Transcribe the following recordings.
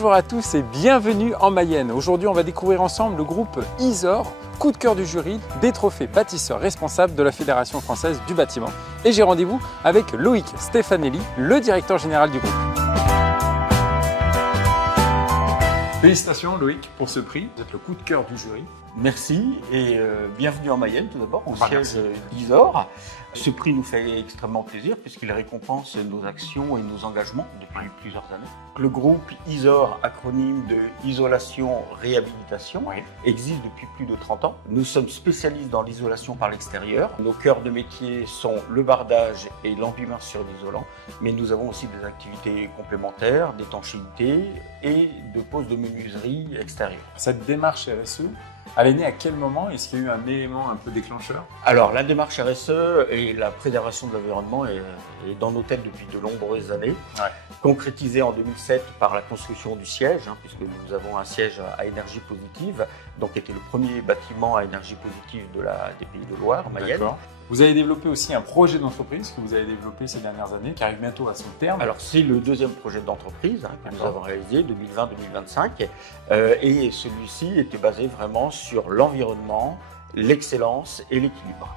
Bonjour à tous et bienvenue en Mayenne. Aujourd'hui, on va découvrir ensemble le groupe Isor, coup de cœur du jury des trophées bâtisseurs responsables de la Fédération française du bâtiment. Et j'ai rendez-vous avec Loïc Stefanelli, le directeur général du groupe. Félicitations Loïc pour ce prix, vous êtes le coup de cœur du jury. Merci et bienvenue en Mayenne tout d'abord, au siège d'Isor. Ce prix nous fait extrêmement plaisir puisqu'il récompense nos actions et nos engagements depuis plusieurs années. Le groupe Isor, acronyme de Isolation Réhabilitation, existe depuis plus de 30 ans. Nous sommes spécialistes dans l'isolation par l'extérieur. Nos cœurs de métier sont le bardage et l'embumeur sur l'isolant, mais nous avons aussi des activités complémentaires, d'étanchéité et de pose de menuiserie extérieure. Cette démarche RSE, elle est née à quel moment? Est-ce qu'il y a eu un élément un peu déclencheur? Alors, la démarche RSE et la préservation de l'environnement est dans nos têtes depuis de nombreuses années. Concrétisée en 2007 par la construction du siège, puisque nous avons un siège à énergie positive, donc qui était le premier bâtiment à énergie positive des Pays de Loire, Mayenne. Vous avez développé aussi un projet d'entreprise que vous avez développé ces dernières années, qui arrive bientôt à son terme. Alors, c'est le deuxième projet d'entreprise que nous avons réalisé, 2020-2025. Et celui-ci était basé vraiment sur l'environnement, l'excellence et l'équilibre.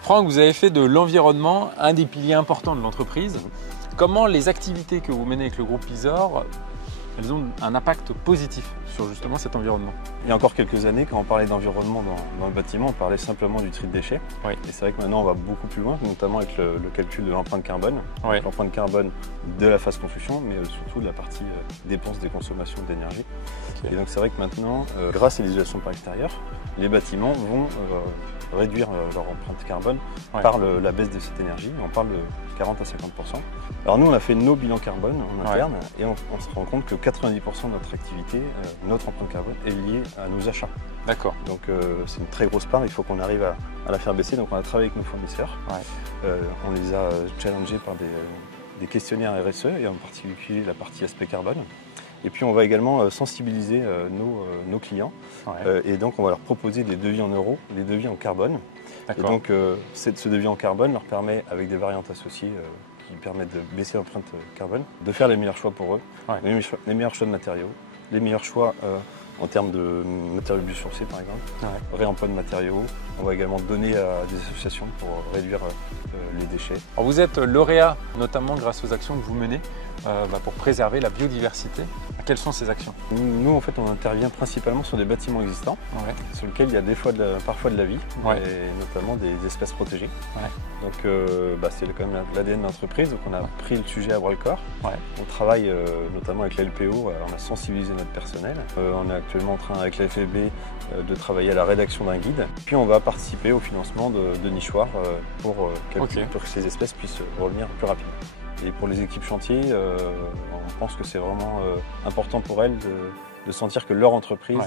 Franck, vous avez fait de l'environnement un des piliers importants de l'entreprise. Comment les activités que vous menez avec le groupe Isor, elles ont un impact positif sur justement cet environnement? Il y a encore quelques années, quand on parlait d'environnement dans le bâtiment, on parlait simplement du tri de déchets. Et c'est vrai que maintenant, on va beaucoup plus loin, notamment avec le calcul de l'empreinte carbone. L'empreinte carbone de la phase construction, mais surtout de la partie dépenses des consommations d'énergie. Et donc c'est vrai que maintenant, grâce à l'isolation par l'extérieur, les bâtiments vont réduire leur empreinte carbone par la baisse de cette énergie. On parle de 40 à 50%. Alors nous, on a fait nos bilans carbone en interne et on se rend compte que 90% de notre activité, notre empreinte carbone est liée à nos achats. D'accord. Donc c'est une très grosse part, il faut qu'on arrive à la faire baisser. Donc on a travaillé avec nos fournisseurs, on les a challengés par des questionnaires RSE et en particulier la partie aspect carbone. Et puis on va également sensibiliser nos clients et donc on va leur proposer des devis en euros, des devis en carbone. Et donc ce devis en carbone leur permet, avec des variantes associées qui permettent de baisser l'empreinte carbone, de faire les meilleurs choix pour eux, les meilleurs choix de matériaux, les meilleurs choix en termes de matériaux biosourcés par exemple, réemploi de matériaux. On va également donner à des associations pour réduire les déchets. Alors vous êtes lauréat notamment grâce aux actions que vous menez pour préserver la biodiversité. Quelles sont ces actions? Nous en fait on intervient principalement sur des bâtiments existants sur lesquels il y a parfois de la vie et notamment des espèces protégées. Donc c'est quand même l'ADN de l'entreprise, donc on a pris le sujet à bras le corps. On travaille notamment avec la LPO, on a sensibilisé notre personnel. On est actuellement en train avec la FFB de travailler à la rédaction d'un guide. Puis on va participer au financement de nichoirs pour que ces espèces puissent revenir plus rapidement. Et pour les équipes chantier, on pense que c'est vraiment important pour elles de sentir que leur entreprise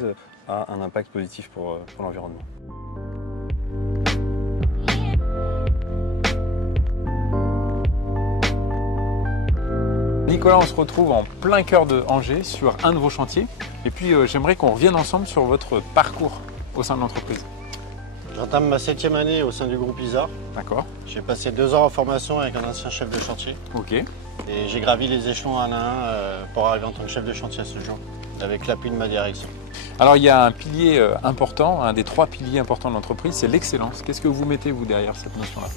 a un impact positif pour l'environnement. Nicolas, on se retrouve en plein cœur de Angers sur un de vos chantiers. Et puis j'aimerais qu'on revienne ensemble sur votre parcours au sein de l'entreprise. J'entame ma 7e année au sein du groupe Isor. D'accord. J'ai passé 2 ans en formation avec un ancien chef de chantier. Et j'ai gravi les échelons un à un pour arriver en tant que chef de chantier à ce jour, avec l'appui de ma direction. Alors il y a un pilier important, un des 3 piliers importants de l'entreprise, c'est l'excellence. Qu'est-ce que vous mettez vous derrière cette notion-là?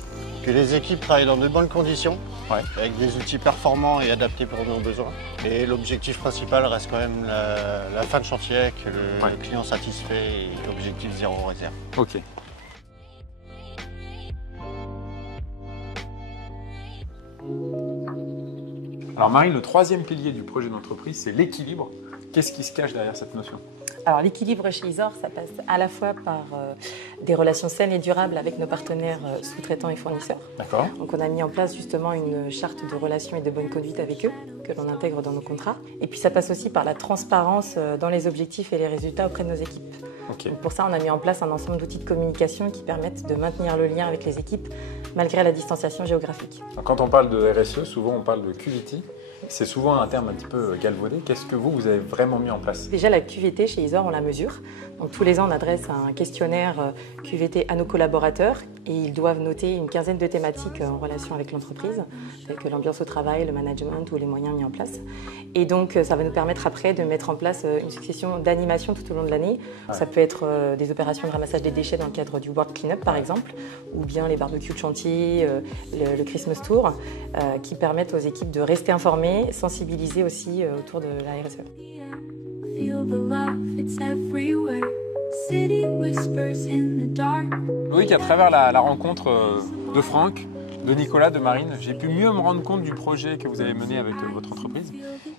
Que les équipes travaillent dans de bonnes conditions, avec des outils performants et adaptés pour nos besoins. Et l'objectif principal reste quand même la fin de chantier, avec le client satisfait et l'objectif 0 réserve. Ok. Alors Marie, le 3e pilier du projet d'entreprise, c'est l'équilibre. Qu'est-ce qui se cache derrière cette notion? Alors l'équilibre chez Isor, ça passe à la fois par des relations saines et durables avec nos partenaires sous-traitants et fournisseurs. D'accord. Donc on a mis en place justement une charte de relations et de bonne conduite avec eux, que l'on intègre dans nos contrats. Et puis ça passe aussi par la transparence dans les objectifs et les résultats auprès de nos équipes. Donc pour ça, on a mis en place un ensemble d'outils de communication qui permettent de maintenir le lien avec les équipes malgré la distanciation géographique. Quand on parle de RSE, souvent on parle de QVT. C'est souvent un terme un petit peu galvaudé. Qu'est-ce que vous avez vraiment mis en place? Déjà, la QVT chez Isor, on la mesure. Donc, tous les ans, on adresse un questionnaire QVT à nos collaborateurs et ils doivent noter une quinzaine de thématiques en relation avec l'entreprise, telles que l'ambiance au travail, le management ou les moyens mis en place. Et donc, ça va nous permettre après de mettre en place une succession d'animations tout au long de l'année. Ouais. Ça peut être des opérations de ramassage des déchets dans le cadre du World Cleanup, par exemple, ou bien les barbecues de chantier, le Christmas Tour, qui permettent aux équipes de rester informées, sensibiliser aussi autour de la RSE. Loïc, à travers la rencontre de Franck, de Nicolas, de Marine, j'ai pu mieux me rendre compte du projet que vous avez mené avec votre entreprise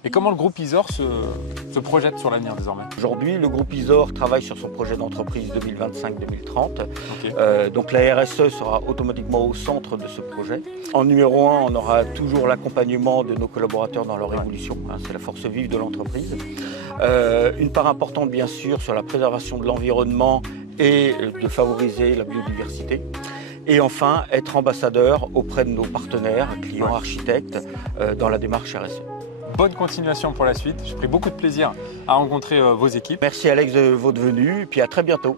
et comment le groupe Isor se projette sur l'avenir désormais. Aujourd'hui, le groupe Isor travaille sur son projet d'entreprise 2025-2030. Okay. Donc la RSE sera automatiquement au centre de ce projet. En numéro 1, on aura toujours l'accompagnement de nos collaborateurs dans leur évolution. C'est la force vive de l'entreprise. Une part importante, bien sûr, sur la préservation de l'environnement et de favoriser la biodiversité. Et enfin, être ambassadeur auprès de nos partenaires, clients, architectes, dans la démarche RSE. Bonne continuation pour la suite. J'ai pris beaucoup de plaisir à rencontrer vos équipes. Merci Alex de votre venue, et puis à très bientôt.